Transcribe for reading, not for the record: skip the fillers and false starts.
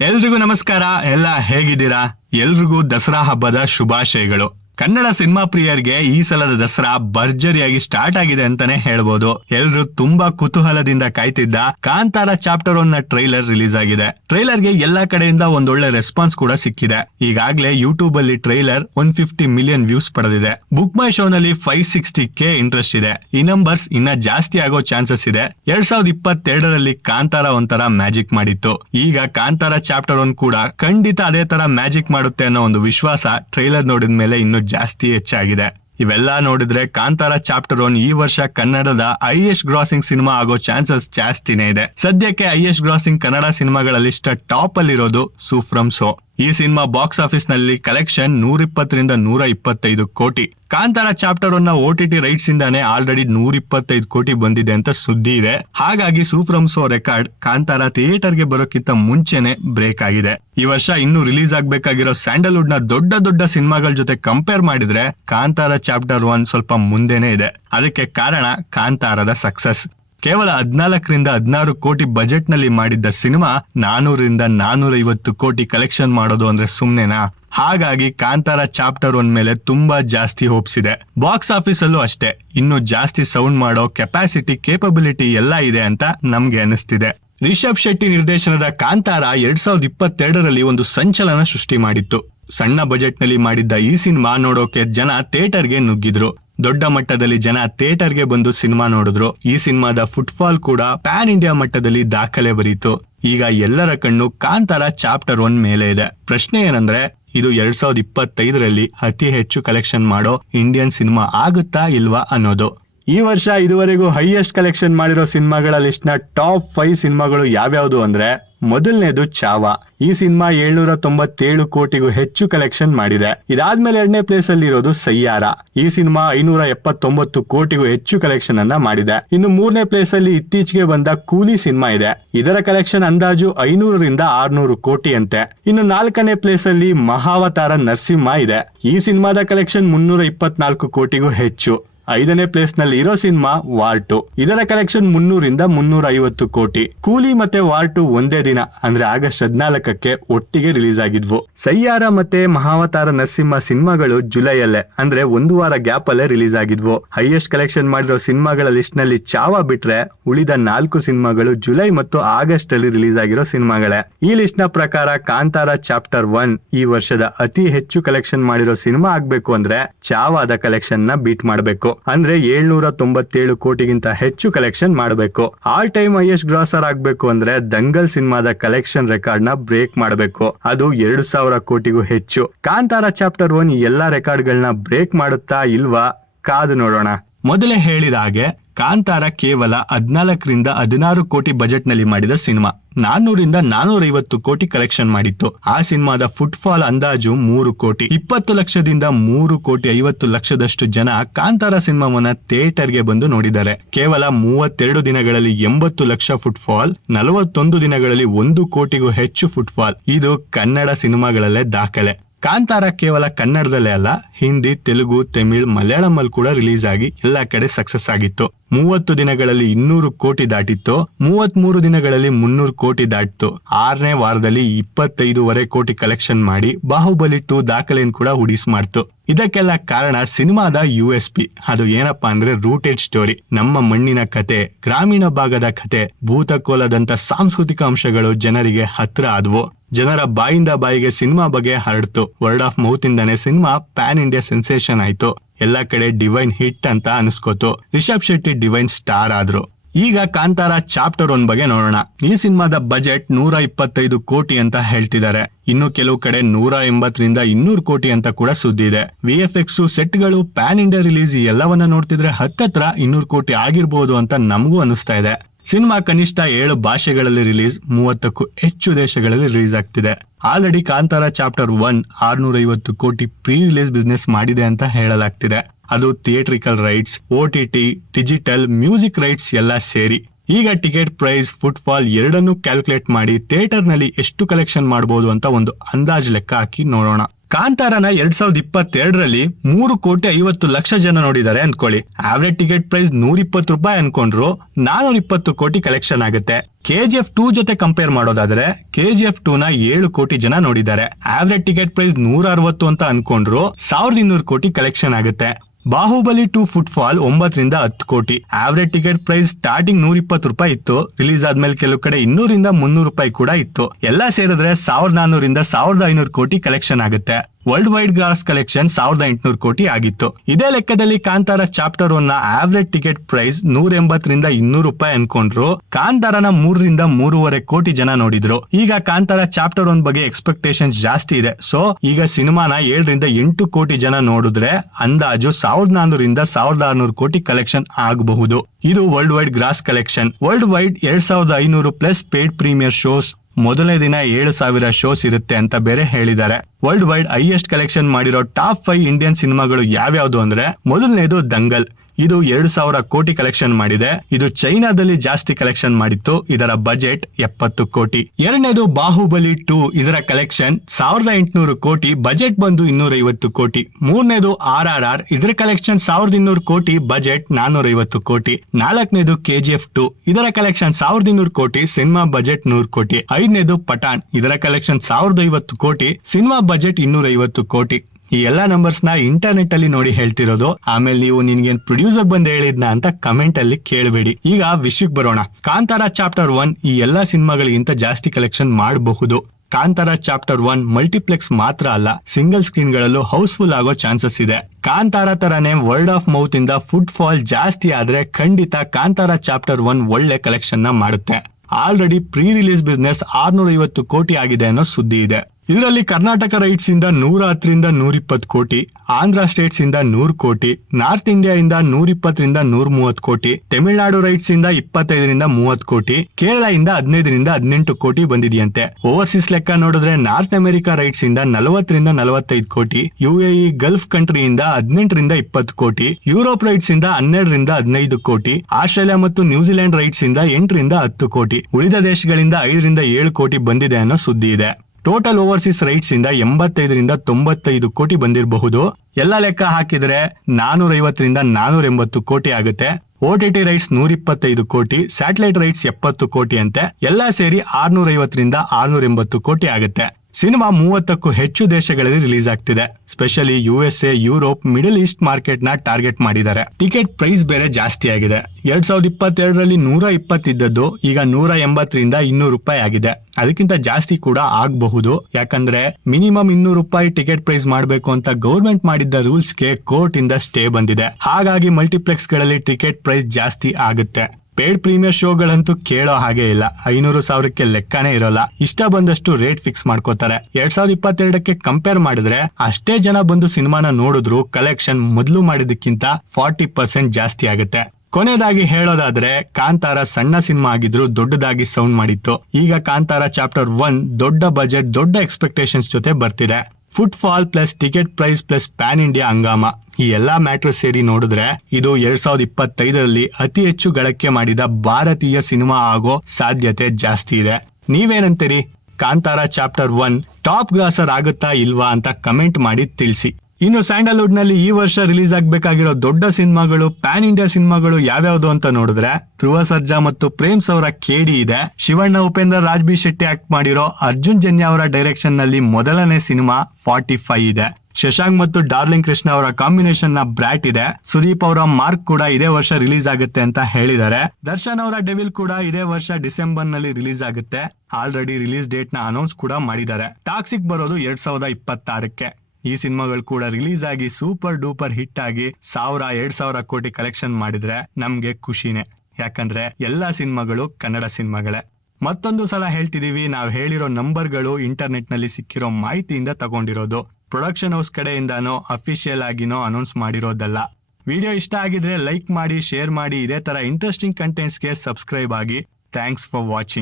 ಎಲ್ರಿಗೂ ನಮಸ್ಕಾರ. ಎಲ್ಲ ಹೇಗಿದ್ದೀರಾ? ಎಲ್ರಿಗೂ ದಸರಾ ಹಬ್ಬದ ಶುಭಾಶಯಗಳು. ಕನ್ನಡ ಸಿನಿಮಾ ಪ್ರಿಯರ್ಗೆ ಈ ಸಲದ ದಸರಾ ಭರ್ಜರಿಯಾಗಿ ಸ್ಟಾರ್ಟ್ ಆಗಿದೆ ಅಂತಾನೆ ಹೇಳ್ಬೋದು. ಎಲ್ರು ತುಂಬಾ ಕುತೂಹಲದಿಂದ ಕಾಯ್ತಿದ್ದ ಕಾಂತಾರ ಚಾಪ್ಟರ್ 1 ನ ಟ್ರೈಲರ್ ರಿಲೀಸ್ ಆಗಿದೆ. ಟ್ರೈಲರ್ಗೆ ಎಲ್ಲಾ ಕಡೆಯಿಂದ ಒಂದೊಳ್ಳೆ ರೆಸ್ಪಾನ್ಸ್ ಕೂಡ ಸಿಕ್ಕಿದೆ. ಈಗಾಗ್ಲೇ ಯೂಟ್ಯೂಬ್ ಅಲ್ಲಿ ಟ್ರೈಲರ್ 150 ಮಿಲಿಯನ್ ವ್ಯೂಸ್ ಪಡೆದಿದೆ. ಬುಕ್ ಮೈ ಶೋ ನಲ್ಲಿ 560K ಇಂಟ್ರೆಸ್ಟ್ ಇದೆ. ಈ ನಂಬರ್ಸ್ ಇನ್ನ ಜಾಸ್ತಿ ಆಗೋ ಚಾನ್ಸಸ್ ಇದೆ. 2022ರಲ್ಲಿ ಕಾಂತಾರ ಒಂಥರ ಮ್ಯಾಜಿಕ್ ಮಾಡಿತ್ತು. ಈಗ ಕಾಂತಾರ ಚಾಪ್ಟರ್ 1 ಕೂಡ ಖಂಡಿತ ಅದೇ ತರ ಮ್ಯಾಜಿಕ್ ಮಾಡುತ್ತೆ ಅನ್ನೋ ಒಂದು ವಿಶ್ವಾಸ ಟ್ರೈಲರ್ ನೋಡಿದ ಮೇಲೆ ಇನ್ನು ಜಾಸ್ತಿ ಹೆಚ್ಚಾಗಿದೆ. ಇವೆಲ್ಲ ನೋಡಿದ್ರೆ ಕಾಂತಾರ ಚಾಪ್ಟರ್ 1 ಈ ವರ್ಷ ಕನ್ನಡದ ಹೈಯೆಸ್ಟ್ ಗ್ರಾಸಿಂಗ್ ಸಿನಿಮಾ ಆಗೋ ಚಾನ್ಸಸ್ ಜಾಸ್ತಿನೇ ಇದೆ. ಸದ್ಯಕ್ಕೆ ಹೈಯೆಸ್ಟ್ ಗ್ರಾಸಿಂಗ್ ಕನ್ನಡ ಸಿನಿಮಾಗಳ ಲಿಸ್ಟ್ ಟಾಪ್ ಅಲ್ಲಿರೋದು ಸೂಫ್ರಮ್ ಸೋ. ಈ ಸಿನಿಮಾ ಬಾಕ್ಸ್ ಆಫೀಸ್ ನಲ್ಲಿ ಕಲೆಕ್ಷನ್ 120ರಿಂದ 125 ಕೋಟಿ. ಕಾಂತಾರ ಚಾಪ್ಟರ್ 1 ನ OTT ರೈಟ್ಸ್ ಇಂದಾನೆ ಆಲ್ರೆಡಿ 125 ಕೋಟಿ ಬಂದಿದೆ ಅಂತ ಸುದ್ದಿ ಇದೆ. ಹಾಗಾಗಿ ಸೂಫ್ರಮ್ ಸೋ ರೆಕಾರ್ಡ್ ಕಾಂತಾರ ಥಿಯೇಟರ್ ಗೆ ಬರೋಕ್ಕಿಂತ ಮುಂಚೆನೆ ಬ್ರೇಕ್ ಆಗಿದೆ. ಈ ವರ್ಷ ಇನ್ನು ರಿಲೀಸ್ ಆಗ್ಬೇಕಾಗಿರೋ ಸ್ಯಾಂಡಲ್ವುಡ್ ನ ದೊಡ್ಡ ದೊಡ್ಡ ಸಿನಿಮಾಗಳ ಜೊತೆ ಕಂಪೇರ್ ಮಾಡಿದ್ರೆ ಕಾಂತಾರ ಚಾಪ್ಟರ್ 1 ಸ್ವಲ್ಪ ಮುಂದೆನೆ ಇದೆ. ಅದಕ್ಕೆ ಕಾರಣ ಕಾಂತಾರದ ಸಕ್ಸಸ್. ಕೇವಲ 14ರಿಂದ 16 ಕೋಟಿ ಬಜೆಟ್ ನಲ್ಲಿ ಮಾಡಿದ್ದ ಸಿನಿಮಾ 400ರಿಂದ 450 ಕೋಟಿ ಕಲೆಕ್ಷನ್ ಮಾಡೋದು ಅಂದ್ರೆ ಸುಮ್ನೆನಾ? ಹಾಗಾಗಿ ಕಾಂತಾರ ಚಾಪ್ಟರ್ 1 ಮೇಲೆ ತುಂಬಾ ಜಾಸ್ತಿ ಹೋಪ್ಸ್ ಇದೆ. ಬಾಕ್ಸ್ ಆಫೀಸ್ ಅಲ್ಲೂ ಅಷ್ಟೇ ಇನ್ನು ಜಾಸ್ತಿ ಸೌಂಡ್ ಮಾಡೋ ಕೆಪಾಸಿಟಿ, ಕೇಪಬಿಲಿಟಿ ಎಲ್ಲ ಇದೆ ಅಂತ ನಮ್ಗೆ ಅನಿಸ್ತಿದೆ. ರಿಷಬ್ ಶೆಟ್ಟಿ ನಿರ್ದೇಶನದ ಕಾಂತಾರ 2022ರಲ್ಲಿ ಒಂದು ಸಂಚಲನ ಸೃಷ್ಟಿ ಮಾಡಿತ್ತು. ಸಣ್ಣ ಬಜೆಟ್ ನಲ್ಲಿ ಮಾಡಿದ್ದ ಈ ಸಿನಿಮಾ ನೋಡೋಕೆ ಜನ ಥಿಯೇಟರ್ಗೆ ನುಗ್ಗಿದ್ರು. ದೊಡ್ಡ ಮಟ್ಟದಲ್ಲಿ ಜನ ಥಿಯೇಟರ್ಗೆ ಬಂದು ಸಿನಿಮಾ ನೋಡಿದ್ರು. ಈ ಸಿನಿಮಾದ ಫುಟ್ಫಾಲ್ ಕೂಡ ಪ್ಯಾನ್ ಇಂಡಿಯಾ ಮಟ್ಟದಲ್ಲಿ ದಾಖಲೆ ಬರೀತು. ಈಗ ಎಲ್ಲರ ಕಣ್ಣು ಕಾಂತಾರ ಚಾಪ್ಟರ್ 1 ಮೇಲೆ ಇದೆ. ಪ್ರಶ್ನೆ ಏನಂದ್ರೆ, ಇದು 2025ರಲ್ಲಿ ಅತಿ ಹೆಚ್ಚು ಕಲೆಕ್ಷನ್ ಮಾಡೋ ಇಂಡಿಯನ್ ಸಿನಿಮಾ ಆಗುತ್ತಾ ಇಲ್ವಾ ಅನ್ನೋದು. ಈ ವರ್ಷ ಇದುವರೆಗೂ ಹೈಯೆಸ್ಟ್ ಕಲೆಕ್ಷನ್ ಮಾಡಿರೋ ಸಿನಿಮಾಗಳ ಲಿಸ್ಟ್ ನ ಟಾಪ್ 5 ಸಿನಿಮಾಗಳು ಯಾವ್ಯಾವುದು ಅಂದ್ರೆ, ಮೊದಲನೇದು ಚಾವಾ. ಈ ಸಿನಿಮಾ 797 ಕೋಟಿಗೂ ಹೆಚ್ಚು ಕಲೆಕ್ಷನ್ ಮಾಡಿದೆ. ಇದಾದ್ಮೇಲೆ 2ನೇ ಪ್ಲೇಸ್ ಅಲ್ಲಿ ಇರೋದು ಸಯ್ಯಾರ. ಈ ಸಿನಿಮಾ 579 ಕೋಟಿಗೂ ಹೆಚ್ಚು ಕಲೆಕ್ಷನ್ ಅನ್ನ ಮಾಡಿದೆ. ಇನ್ನು 3ನೇ ಪ್ಲೇಸ್ ಅಲ್ಲಿ ಇತ್ತೀಚೆಗೆ ಬಂದ ಕೂಲಿ ಸಿನಿಮಾ ಇದೆ. ಇದರ ಕಲೆಕ್ಷನ್ ಅಂದಾಜು 500ರಿಂದ 600 ಕೋಟಿ ಅಂತೆ. ಇನ್ನು 4ನೇ ಪ್ಲೇಸ್ ಅಲ್ಲಿ ಮಹಾವತಾರ ನರಸಿಂಹ ಇದೆ. ಈ ಸಿನಿಮಾದ ಕಲೆಕ್ಷನ್ 324 ಕೋಟಿಗೂ ಹೆಚ್ಚು. 5ನೇ ಪ್ಲೇಸ್ ನಲ್ಲಿ ಇರೋ ಸಿನಿಮಾ ವಾರ್ 2. ಇದರ ಕಲೆಕ್ಷನ್ 300ರಿಂದ 350 ಕೋಟಿ. ಕೂಲಿ ಮತ್ತೆ ವಾರ್ 2 ಒಂದೇ ದಿನ ಅಂದ್ರೆ ಆಗಸ್ಟ್ 14ಕ್ಕೆ ಒಟ್ಟಿಗೆ ರಿಲೀಸ್ ಆಗಿದ್ವು. ಸಯ್ಯಾರ ಮತ್ತೆ ಮಹಾವತಾರ ನರಸಿಂಹ ಸಿನಿಮಾಗಳು ಜುಲೈಯಲ್ಲೇ ಅಂದ್ರೆ 1 ವಾರ ಗ್ಯಾಪ್ ಅಲ್ಲೇ ರಿಲೀಸ್ ಆಗಿದ್ವು. ಹೈಯೆಸ್ಟ್ ಕಲೆಕ್ಷನ್ ಮಾಡಿರೋ ಸಿನಿಮಾಗಳ ಲಿಸ್ಟ್ ನಲ್ಲಿ ಚಾವಾ ಬಿಟ್ರೆ ಉಳಿದ 4 ಸಿನಿಮಾಗಳು ಜುಲೈ ಮತ್ತು ಆಗಸ್ಟ್ ಅಲ್ಲಿ ರಿಲೀಸ್ ಆಗಿರೋ ಸಿನಿಮಾಗಳೇ. ಈ ಲಿಸ್ಟ್ ನ ಪ್ರಕಾರ ಕಾಂತಾರ ಚಾಪ್ಟರ್ 1 ಈ ವರ್ಷದ ಅತಿ ಹೆಚ್ಚು ಕಲೆಕ್ಷನ್ ಮಾಡಿರೋ ಸಿನಿಮಾ ಆಗ್ಬೇಕು ಅಂದ್ರೆ ಚಾವಾದ ಕಲೆಕ್ಷನ್ ನ ಬೀಟ್ ಮಾಡಬೇಕು. ಅಂದ್ರೆ 797 ಕೋಟಿಗಿಂತ ಹೆಚ್ಚು ಕಲೆಕ್ಷನ್ ಮಾಡಬೇಕು. ಆಲ್ ಟೈಮ್ ಹೈಯೆಸ್ಟ್ ಗ್ರಾಸರ್ ಆಗ್ಬೇಕು ಅಂದ್ರೆ ದಂಗಲ್ ಸಿನಿಮಾದ ಕಲೆಕ್ಷನ್ ರೆಕಾರ್ಡ್ ನ ಬ್ರೇಕ್ ಮಾಡಬೇಕು. ಅದು 2000 ಕೋಟಿಗೂ ಹೆಚ್ಚು. ಕಾಂತಾರ ಚಾಪ್ಟರ್ 1 ಎಲ್ಲಾ ರೆಕಾರ್ಡ್ ಗಳನ್ನ ಬ್ರೇಕ್ ಮಾಡುತ್ತಾ ಇಲ್ವಾ? ಕಾದು ನೋಡೋಣ. ಮೊದಲೇ ಹೇಳಿದ ಹಾಗೆ ಕಾಂತಾರ ಕೇವಲ 14ರಿಂದ 16 ಕೋಟಿ ಬಜೆಟ್ ನಲ್ಲಿ ಮಾಡಿದ ಸಿನಿಮಾ 400ರಿಂದ 450 ಕೋಟಿ ಕಲೆಕ್ಷನ್ ಮಾಡಿತ್ತು. ಆ ಸಿನಿಮಾದ ಫುಟ್ಫಾಲ್ ಅಂದಾಜು 3 ಕೋಟಿ. 20 ಲಕ್ಷದಿಂದ 3 ಕೋಟಿ 50 ಲಕ್ಷದಷ್ಟು ಜನ ಕಾಂತಾರ ಸಿನಿಮಾವನ್ನ ಥಿಯೇಟರ್ಗೆ ಬಂದು ನೋಡಿದ್ದಾರೆ. ಕೇವಲ 32 ದಿನಗಳಲ್ಲಿ 80 ಲಕ್ಷ ಫುಟ್ಫಾಲ್, 41 ದಿನಗಳಲ್ಲಿ 1 ಕೋಟಿಗೂ ಹೆಚ್ಚು ಫುಟ್ಫಾಲ್. ಇದು ಕನ್ನಡ ಸಿನಿಮಾಗಳಲ್ಲೇ ದಾಖಲೆ. ಕಾಂತಾರ ಕೇವಲ ಕನ್ನಡದಲ್ಲೇ ಅಲ್ಲ, ಹಿಂದಿ, ತೆಲುಗು, ತಮಿಳ್, ಮಲಯಾಳಂ ಅಲ್ಲಿ ಕೂಡ ರಿಲೀಸ್ ಆಗಿ ಎಲ್ಲಾ ಕಡೆ ಸಕ್ಸಸ್ ಆಗಿತ್ತು. 30 ದಿನಗಳಲ್ಲಿ 200 ಕೋಟಿ ದಾಟಿತ್ತು. 33 ದಿನಗಳಲ್ಲಿ 300 ಕೋಟಿ ದಾಟಿತ್ತು. 6ನೇ ವಾರದಲ್ಲಿ 25.5 ಕೋಟಿ ಕಲೆಕ್ಷನ್ ಮಾಡಿ ಬಾಹುಬಲಿ 2 ದಾಖಲೆಯನ್ನು ಕೂಡ ಹುಡಿಸ್ ಮಾಡ್ತು. ಇದಕ್ಕೆಲ್ಲ ಕಾರಣ ಸಿನಿಮಾದ USP. ಅದು ಏನಪ್ಪಾ ಅಂದ್ರೆ ರೂಟೆಡ್ ಸ್ಟೋರಿ. ನಮ್ಮ ಮಣ್ಣಿನ ಕತೆ, ಗ್ರಾಮೀಣ ಭಾಗದ ಕತೆ, ಭೂತಕೋಲದಂತ ಸಾಂಸ್ಕೃತಿಕ ಅಂಶಗಳು ಜನರಿಗೆ ಹತ್ರ ಆದ್ವು. ಜನರ ಬಾಯಿಂದ ಬಾಯಿಗೆ ಸಿನಿಮಾ ಬಗ್ಗೆ ಹರಡ್ತು. ವರ್ಡ್ ಆಫ್ ಮೌತ್ ಇಂದಾನೆ ಸಿನಿಮಾ ಪ್ಯಾನ್ ಇಂಡಿಯಾ ಸೆನ್ಸೇಷನ್ ಆಯ್ತು. ಎಲ್ಲಾ ಕಡೆ ಡಿವೈನ್ ಹಿಟ್ ಅಂತ ಅನಿಸ್ಕೋತು. ರಿಷಬ್ ಶೆಟ್ಟಿ ಡಿವೈನ್ ಸ್ಟಾರ್ ಆದ್ರು. ಈಗ ಕಾಂತಾರ ಚಾಪ್ಟರ್ 1 ಬಗ್ಗೆ ನೋಡೋಣ. ಈ ಸಿನಿಮಾದ ಬಜೆಟ್ 125 ಕೋಟಿ ಅಂತ ಹೇಳ್ತಿದ್ದಾರೆ. ಇನ್ನು ಕೆಲವು ಕಡೆ 180ರಿಂದ 200 ಕೋಟಿ ಅಂತ ಕೂಡ ಸುದ್ದಿ ಇದೆ. VFX, ಸೆಟ್ಗಳು, ಪ್ಯಾನ್ ಇಂಡಿಯಾ ರಿಲೀಸ್ ಎಲ್ಲವನ್ನ ನೋಡ್ತಿದ್ರೆ ಹತ್ತತ್ರ 200 ಕೋಟಿ ಆಗಿರ್ಬೋದು ಅಂತ ನಮಗೂ ಅನಿಸ್ತಾ ಇದೆ. ಸಿನಿಮಾ ಕನಿಷ್ಠ 7 ಭಾಷೆಗಳಲ್ಲಿ ರಿಲೀಸ್, 30ಕ್ಕೂ ಹೆಚ್ಚು ದೇಶಗಳಲ್ಲಿ ರಿಲೀಸ್ ಆಗ್ತಿದೆ. ಆಲ್ರೆಡಿ ಕಾಂತಾರ ಚಾಪ್ಟರ್ 1 650 ಕೋಟಿ ಪ್ರೀ ರಿಲೀಸ್ ಬಿಸ್ನೆಸ್ ಮಾಡಿದೆ ಅಂತ ಹೇಳಲಾಗ್ತಿದೆ. ಅದು theatrical rights, OTT, digital, music rights ಎಲ್ಲ ಸೇರಿ. ಈಗ ಟಿಕೆಟ್ ಪ್ರೈಸ್, ಫುಟ್ಫಾಲ್ ಎರಡನ್ನೂ ಕ್ಯಾಲ್ಕುಲೇಟ್ ಮಾಡಿ ಥಿಯೇಟರ್ ನಲ್ಲಿ ಎಷ್ಟು ಕಲೆಕ್ಷನ್ ಮಾಡಬಹುದು ಅಂತ ಒಂದು ಅಂದಾಜು ಲೆಕ್ಕ ಹಾಕಿ ನೋಡೋಣ. ಕಾಂತಾರನ 2022ರಲ್ಲಿ 3,50,00,000 ಜನ ನೋಡಿದ್ದಾರೆ ಅನ್ಕೊಳ್ಳಿ. ಆವರೇಜ್ ಟಿಕೆಟ್ ಪ್ರೈಸ್ ₹120 ಅನ್ಕೊಂಡ್ರು 420 ಕೋಟಿ ಕಲೆಕ್ಷನ್ ಆಗುತ್ತೆ. KGF 2 ಜೊತೆ ಕಂಪೇರ್ ಮಾಡೋದಾದ್ರೆ KGF 2 ನ 7 ಕೋಟಿ ಜನ ನೋಡಿದ್ದಾರೆ. ಆವರೇಜ್ ಟಿಕೆಟ್ ಪ್ರೈಸ್ 160 ಅಂತ ಅನ್ಕೊಂಡ್ರು 1,200 ಕೋಟಿ ಕಲೆಕ್ಷನ್ ಆಗುತ್ತೆ. ಬಾಹುಬಲಿ 2 ಫುಟ್ಫಾಲ್ 9 ರಿಂದ 10 ಕೋಟಿ. ಆವರೇಜ್ ಟಿಕೆಟ್ ಪ್ರೈಸ್ ಸ್ಟಾರ್ಟಿಂಗ್ ₹120 ಇತ್ತು. ರಿಲೀಸ್ ಆದ್ಮೇಲೆ ಕೆಲವು ಕಡೆ 200 ರಿಂದ ₹300 ಕೂಡ ಇತ್ತು. ಎಲ್ಲಾ ಸೇರಿದ್ರೆ 1,400 ರಿಂದ 1,500 ಕೋಟಿ ಕಲೆಕ್ಷನ್ ಆಗುತ್ತೆ. ವರ್ಲ್ಡ್ ವೈಡ್ ಗ್ರಾಸ್ ಕಲೆಕ್ಷನ್ 1,800 ಕೋಟಿ ಆಗಿತ್ತು. ಇದೇ ಲೆಕ್ಕದಲ್ಲಿ ಕಾಂತಾರ ಚಾಪ್ಟರ್ 1 ನ ಆವರೇಜ್ ಟಿಕೆಟ್ ಪ್ರೈಸ್ ₹180 ರಿಂದ ₹200 ಅನ್ಕೊಂಡ್ರು ಕಾಂತಾರನ 3 ರಿಂದ 3.5 ಕೋಟಿ ಜನ ನೋಡಿದ್ರು. ಈಗ ಕಾಂತಾರ ಚಾಪ್ಟರ್ 1 ಬಗ್ಗೆ ಎಕ್ಸ್ಪೆಕ್ಟೇಷನ್ ಜಾಸ್ತಿ ಇದೆ. ಸೊ ಈಗ ಸಿನಿಮಾನ 7 ರಿಂದ 8 ಕೋಟಿ ಜನ ನೋಡಿದ್ರೆ ಅಂದಾಜು 1,400 ರಿಂದ 1,600 ಕೋಟಿ ಕಲೆಕ್ಷನ್ ಆಗಬಹುದು. ಇದು worldwide gross collection. Worldwide 2,500 plus paid premiere shows, ಮೊದಲನೇ ದಿನ 7,000 ಶೋಸ್ ಇರುತ್ತೆ ಅಂತ ಬೇರೆ ಹೇಳಿದ್ದಾರೆ. ವರ್ಲ್ಡ್ ವೈಡ್ ಹೈಯೆಸ್ಟ್ ಕಲೆಕ್ಷನ್ ಮಾಡಿರೋ ಟಾಪ್ 5 ಇಂಡಿಯನ್ ಸಿನಿಮಾಗಳು ಯಾವ್ಯಾವ್ದು ಅಂದ್ರೆ ಮೊದಲನೇದು ದಂಗಲ್. ಇದು 2,000 ಕೋಟಿ ಕಲೆಕ್ಷನ್ ಮಾಡಿದೆ. ಇದು ಚೈನಾದಲ್ಲಿ ಜಾಸ್ತಿ ಕಲೆಕ್ಷನ್ ಮಾಡಿತ್ತು. ಇದರ ಬಜೆಟ್ 70 ಕೋಟಿ. ಎರಡನೇದು ಬಾಹುಬಲಿ 2. ಇದರ ಕಲೆಕ್ಷನ್ 1,800 ಕೋಟಿ, ಬಜೆಟ್ ಬಂದು 250 ಕೋಟಿ. ಮೂರನೇದು RRR. ಇದರ ಕಲೆಕ್ಷನ್ 1,200 ಕೋಟಿ, ಬಜೆಟ್ 450 ಕೋಟಿ. ನಾಲ್ಕನೇದು KGF 2. ಇದರ ಕಲೆಕ್ಷನ್ 1,200 ಕೋಟಿ, ಸಿನಿಮಾ ಬಜೆಟ್ 100 ಕೋಟಿ. ಐದನೇದು ಪಠಾಣ್. ಇದರ ಕಲೆಕ್ಷನ್ 1,050 ಕೋಟಿ, ಸಿನಿಮಾ ಬಜೆಟ್ 250 ಕೋಟಿ. ಈ ಎಲ್ಲಾ ನಂಬರ್ಸ್ ನ ಇಂಟರ್ನೆಟ್ ಅಲ್ಲಿ ನೋಡಿ ಹೇಳ್ತಿರೋದು. ಆಮೇಲೆ ನೀವು ನಿನ್ಗೇನ್ ಪ್ರೊಡ್ಯೂಸರ್ ಬಂದ್ ಹೇಳಿದ್ನ ಅಂತ ಕಮೆಂಟ್ ಅಲ್ಲಿ ಕೇಳಬೇಡಿ. ಈಗ ವಿಷಯಕ್ಕೆ ಬರೋಣ. ಕಾಂತಾರ ಚಾಪ್ಟರ್ 1 ಈ ಎಲ್ಲಾ ಸಿನಿಮಾಗಳಿಗಿಂತ ಜಾಸ್ತಿ ಕಲೆಕ್ಷನ್ ಮಾಡಬಹುದು. ಕಾಂತಾರ ಚಾಪ್ಟರ್ 1 ಮಲ್ಟಿಪ್ಲೆಕ್ಸ್ ಮಾತ್ರ ಅಲ್ಲ, ಸಿಂಗಲ್ ಸ್ಕ್ರೀನ್ ಗಳಲ್ಲೂ ಹೌಸ್ಫುಲ್ ಆಗೋ ಚಾನ್ಸಸ್ ಇದೆ. ಕಾಂತಾರ ತರಾನೇ ವರ್ಡ್ ಆಫ್ ಮೌತ್ ಇಂದ ಫುಟ್ ಫಾಲ್ ಜಾಸ್ತಿ ಆದ್ರೆ ಖಂಡಿತ ಕಾಂತಾರ ಚಾಪ್ಟರ್ 1 ಒಳ್ಳೆ ಕಲೆಕ್ಷನ್ ನ ಮಾಡುತ್ತೆ. ಆಲ್ರೆಡಿ ಪ್ರೀ ರಿಲೀಸ್ ಬಿಸ್ನೆಸ್ 650 ಕೋಟಿ ಆಗಿದೆ ಅನ್ನೋ ಸುದ್ದಿ ಇದೆ. ಇದರಲ್ಲಿ ಕರ್ನಾಟಕ ರೈಟ್ಸ್ ಇಂದ 110 ರಿಂದ 120 ಕೋಟಿ, ಆಂಧ್ರ ಸ್ಟೇಟ್ಸ್ ಇಂದ 100 ಕೋಟಿ, ನಾರ್ತ್ ಇಂಡಿಯಾ ಇಂದ 120 ರಿಂದ 130 ಕೋಟಿ, ತಮಿಳುನಾಡು ರೈಟ್ಸ್ ಇಂದ 25 ರಿಂದ 30 ಕೋಟಿ, ಕೇರಳ ಇಂದ 15 ರಿಂದ 18 ಕೋಟಿ ಬಂದಿದೆಯಂತೆ. ಓವರ್ಸೀಸ್ ಲೆಕ್ಕ ನೋಡಿದ್ರೆ ನಾರ್ತ್ ಅಮೆರಿಕಾ ರೈಟ್ಸ್ ಇಂದ 40 ರಿಂದ 45 ಕೋಟಿ, UAE ಗಲ್ಫ್ ಕಂಟ್ರಿಯಿಂದ 18 ರಿಂದ 20 ಕೋಟಿ, ಯುರೋಪ್ ರೈಟ್ಸ್ ಇಂದ 12 ರಿಂದ 15 ಕೋಟಿ, ಆಸ್ಟ್ರೇಲಿಯಾ ಮತ್ತು ನ್ಯೂಜಿಲೆಂಡ್ ರೈಟ್ಸ್ ಇಂದ 8 ರಿಂದ 10 ಕೋಟಿ, ಉಳಿದ ದೇಶಗಳಿಂದ 5 ರಿಂದ 7 ಕೋಟಿ ಬಂದಿದೆ ಅನ್ನೋ ಸುದ್ದಿ ಇದೆ. ಟೋಟಲ್ ಓವರ್ಸೀಸ್ ರೈಟ್ಸ್ ಇಂದ 85 ರಿಂದ 95 ಕೋಟಿ ಬಂದಿರಬಹುದು. ಎಲ್ಲ ಲೆಕ್ಕ ಹಾಕಿದ್ರೆ 450 ರಿಂದ 480 ಕೋಟಿ ಆಗುತ್ತೆ. OTT ರೈಟ್ಸ್ 125 ಕೋಟಿ, ಸ್ಯಾಟಲೈಟ್ ರೈಟ್ಸ್ 70 ಕೋಟಿ ಅಂತೆ. ಎಲ್ಲಾ ಸೇರಿ 650 ರಿಂದ 680 ಕೋಟಿ ಆಗುತ್ತೆ. ಸಿನಿಮಾ 30ಕ್ಕೂ ಹೆಚ್ಚು ದೇಶಗಳಲ್ಲಿ ರಿಲೀಸ್ ಆಗ್ತಿದೆ. Specially USA, Europe, middle East market ನ ಟಾರ್ಗೆಟ್ ಮಾಡಿದ್ದಾರೆ. ಟಿಕೆಟ್ ಪ್ರೈಸ್ ಬೇರೆ ಜಾಸ್ತಿ ಆಗಿದೆ. 2022ರಲ್ಲಿ 120 ಇದ್ದದ್ದು ಈಗ 180 ರಿಂದ 200 ರೂಪಾಯಿ ಆಗಿದೆ. ಅದಕ್ಕಿಂತ ಜಾಸ್ತಿ ಕೂಡ ಆಗಬಹುದು. ಯಾಕಂದ್ರೆ ಮಿನಿಮಮ್ 200 ರೂಪಾಯಿ ಟಿಕೆಟ್ ಪ್ರೈಸ್ ಮಾಡಬೇಕು ಅಂತ ಗೌರ್ಮೆಂಟ್ ಮಾಡಿದ್ದ ರೂಲ್ಸ್ಗೆ ಕೋರ್ಟ್ ಇಂದ ಸ್ಟೇ ಬಂದಿದೆ. ಹಾಗಾಗಿ ಮಲ್ಟಿಪ್ಲೆಕ್ಸ್ ಗಳಲ್ಲಿ ಟಿಕೆಟ್ ಪ್ರೈಸ್ ಜಾಸ್ತಿ ಆಗುತ್ತೆ. ಪೇಡ್ ಪ್ರೀಮಿಯರ್ ಶೋಗಳಂತೂ ಕೇಳೋ ಹಾಗೆ ಇಲ್ಲ. 500,000ಕ್ಕೆ ಲೆಕ್ಕನೇ ಇರೋಲ್ಲ. ಇಷ್ಟ ಬಂದಷ್ಟು ರೇಟ್ ಫಿಕ್ಸ್ ಮಾಡ್ಕೋತಾರೆ. 2022ಕ್ಕೆ ಕಂಪೇರ್ ಮಾಡಿದ್ರೆ ಅಷ್ಟೇ ಜನ ಬಂದು ಸಿನಿಮಾನ ನೋಡಿದ್ರು ಕಲೆಕ್ಷನ್ ಮೊದಲು ಮಾಡಿದಕ್ಕಿಂತ 40% ಜಾಸ್ತಿ ಆಗುತ್ತೆ. ಕೊನೆಯದಾಗಿ ಹೇಳೋದಾದ್ರೆ ಕಾಂತಾರ ಸಣ್ಣ ಸಿನಿಮಾ ಆಗಿದ್ರು ದೊಡ್ಡದಾಗಿ ಸೌಂಡ್ ಮಾಡಿತ್ತು. ಈಗ ಕಾಂತಾರ ಚಾಪ್ಟರ್ 1 ದೊಡ್ಡ ಬಜೆಟ್, ದೊಡ್ಡ ಎಕ್ಸ್ಪೆಕ್ಟೇಷನ್ಸ್ ಜೊತೆ ಬರ್ತಿದೆ. Footfall plus ticket price plus pan India ಹಂಗಾಮ, ಈ ಎಲ್ಲಾ ಮ್ಯಾಟ್ರ್ ಸೇರಿ ನೋಡಿದ್ರೆ ಇದು 2025ರಲ್ಲಿ ಅತಿ ಹೆಚ್ಚು ಗಳಿಕೆ ಮಾಡಿದ ಭಾರತೀಯ ಸಿನಿಮಾ ಆಗೋ ಸಾಧ್ಯತೆ ಜಾಸ್ತಿ ಇದೆ. ನೀವೇನಂತೀರಿ? ಕಾಂತಾರ ಚಾಪ್ಟರ್ 1 ಟಾಪ್ ಗ್ರಾಸರ್ ಆಗುತ್ತಾ ಇಲ್ವಾ ಅಂತ ಕಮೆಂಟ್ ಮಾಡಿ ತಿಳಿಸಿ. ಇನ್ನು ಸ್ಯಾಂಡಲ್ವುಡ್ ನಲ್ಲಿ ಈ ವರ್ಷ ರಿಲೀಸ್ ಆಗ್ಬೇಕಾಗಿರೋ ದೊಡ್ಡ ಸಿನಿಮಾಗಳು, ಪ್ಯಾನ್ ಇಂಡಿಯಾ ಸಿನಿಮಾಗಳು ಯಾವ್ಯಾವ್ದು ಅಂತ ನೋಡಿದ್ರೆ ಧ್ರುವ ಸರ್ಜಾ ಮತ್ತು ಪ್ರೇಮ್ಸ್ ಅವರ KD ಇದೆ. ಶಿವಣ್ಣ, ಉಪೇಂದ್ರ, ರಾಜ್ಬಿ ಶೆಟ್ಟಿ ಆಕ್ಟ್ ಮಾಡಿರೋ ಅರ್ಜುನ್ ಜನ್ಯ ಅವರ ಡೈರೆಕ್ಷನ್ ನಲ್ಲಿ ಮೊದಲನೇ ಸಿನಿಮಾ 45 ಇದೆ. ಶಶಾಂಕ್ ಮತ್ತು ಡಾರ್ಲಿಂಗ್ ಕೃಷ್ಣ ಅವರ ಕಾಂಬಿನೇಷನ್ ನ ಬ್ರಾಟ್ ಇದೆ. ಸುದೀಪ್ ಅವರ ಮಾರ್ಕ್ ಕೂಡ ಇದೇ ವರ್ಷ ರಿಲೀಸ್ ಆಗುತ್ತೆ ಅಂತ ಹೇಳಿದ್ದಾರೆ. ದರ್ಶನ್ ಅವರ ಡೆವಿಲ್ ಕೂಡ ಇದೇ ವರ್ಷ ಡಿಸೆಂಬರ್ ನಲ್ಲಿ ರಿಲೀಸ್ ಆಗುತ್ತೆ. ಆಲ್ರೆಡಿ ರಿಲೀಸ್ ಡೇಟ್ ನ ಅನೌನ್ಸ್ ಕೂಡ ಮಾಡಿದ್ದಾರೆ. ಟಾಕ್ಸಿಕ್ ಬರೋದು 2026ಕ್ಕೆ. ಈ ಸಿನಿಮಾಗಳು ಕೂಡ ರಿಲೀಸ್ ಆಗಿ ಸೂಪರ್ ಡೂಪರ್ ಹಿಟ್ ಆಗಿ 1,000-2,000 ಕೋಟಿ ಕಲೆಕ್ಷನ್ ಮಾಡಿದ್ರೆ ನಮ್ಗೆ ಖುಷಿನೇ. ಯಾಕಂದ್ರೆ ಎಲ್ಲಾ ಸಿನಿಮಾಗಳು ಕನ್ನಡ ಸಿನಿಮಾಗಳೇ. ಮತ್ತೊಂದು ಸಲ ಹೇಳ್ತಿದೀವಿ, ನಾವು ಹೇಳಿರೋ ನಂಬರ್ಗಳು ಇಂಟರ್ನೆಟ್ ನಲ್ಲಿ ಸಿಕ್ಕಿರೋ ಮಾಹಿತಿಯಿಂದ ತಗೊಂಡಿರೋದು. ಪ್ರೊಡಕ್ಷನ್ ಹೌಸ್ ಕಡೆಯಿಂದಾನೋ ಅಫಿಷಿಯಲ್ ಆಗಿನೋ ಅನೌನ್ಸ್ ಮಾಡಿರೋದಲ್ಲ. ವಿಡಿಯೋ ಇಷ್ಟ ಆಗಿದ್ರೆ ಲೈಕ್ ಮಾಡಿ, ಶೇರ್ ಮಾಡಿ. ಇದೇ ತರ ಇಂಟ್ರೆಸ್ಟಿಂಗ್ ಕಂಟೆಂಟ್ಸ್ಗೆ ಸಬ್ಸ್ಕ್ರೈಬ್ ಆಗಿ. Thanks for watching.